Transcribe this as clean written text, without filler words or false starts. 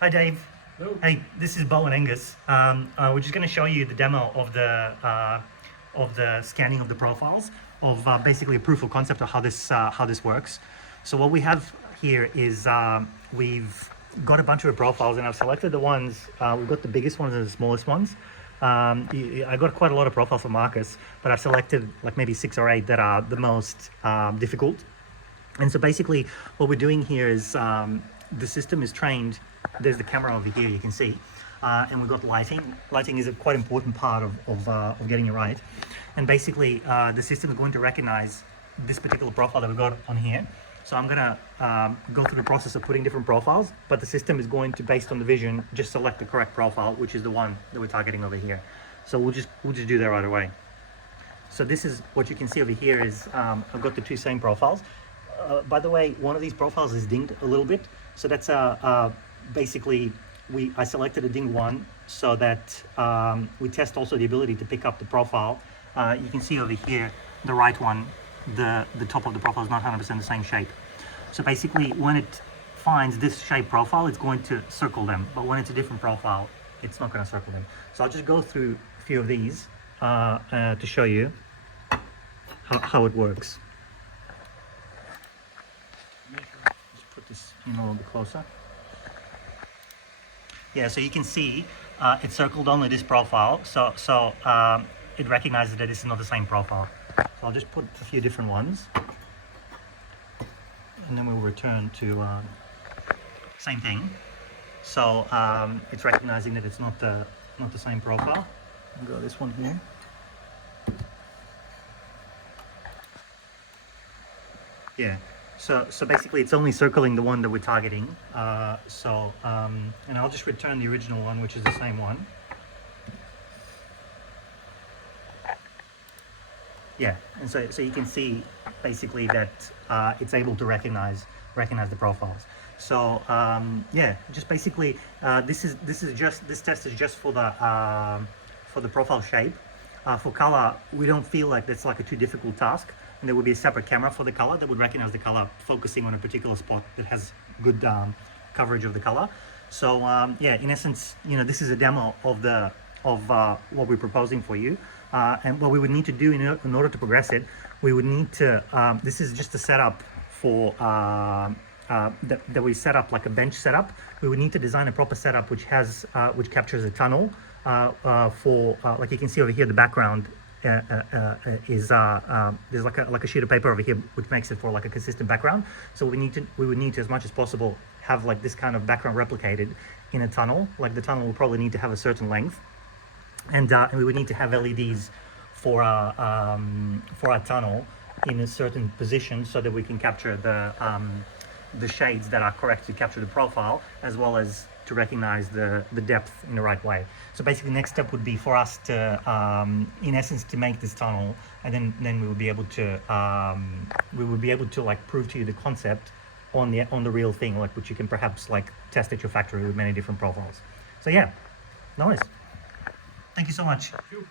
Hi Dave. Hello. Hey, this is Bo and Angus. We're just going to show you the demo of the scanning of the profiles of basically a proof of concept of how this works. So what we have here is we've got a bunch of profiles, and I've selected the ones. We've got the biggest ones and the smallest ones. I got quite a lot of profiles for Marcus, but I've selected like maybe 6 or 8 that are the most difficult. And so basically what we're doing here is the system is trained. There's the camera over here, you can see, and we've got lighting. Lighting is a quite important part of getting it right. And basically the system is going to recognize this particular profile that we've got on here. So I'm gonna go through the process of putting different profiles, but the system is going to, based on the vision, just select the correct profile, which is the one that we're targeting over here. So we'll just do that right away. So this is what you can see over here is I've got the 2 same profiles. By the way, one of these profiles is dinged a little bit. So that's basically I selected a dinged one so that we test also the ability to pick up the profile. You can see over here, the right one, the top of the profile is not 100% the same shape. So basically when it finds this shape profile, it's going to circle them. But when it's a different profile, it's not going to circle them. So I'll just go through a few of these to show you how it works. Just put this in a little bit closer. Yeah, so you can see it circled only this profile, so it recognizes that this is not the same profile. So I'll just put a few different ones, and then we'll return to same thing. So it's recognizing that it's not the same profile. I'll go this one here. Yeah. So basically it's only circling the one that we're targeting. And I'll just return the original one, which is the same one. Yeah, and so you can see basically that it's able to recognize the profiles. So yeah, just basically this test is just for the profile shape. For color, we don't feel like that's like a too difficult task. And there would be a separate camera for the color that would recognize the color, focusing on a particular spot that has good coverage of the color. So yeah, in essence, this is a demo of what we're proposing for you. And what we would need to do in order to progress it, we would need to. This is just a setup for that we set up like a bench setup. We would need to design a proper setup which captures a tunnel. Like you can see over here, the background is there's like a sheet of paper over here which makes it for like a consistent background. So we would need to, as much as possible, have like this kind of background replicated in a tunnel. Like the tunnel will probably need to have a certain length, and we would need to have LEDs for our tunnel in a certain position so that we can capture the shades that are correct to capture the profile, as well as to recognize the depth in the right way. So basically, next step would be for us to, in essence, to make this tunnel, and then we would be able to like prove to you the concept on the real thing, like which you can perhaps like test at your factory with many different profiles. So yeah, nice. Thank you so much. Thank you.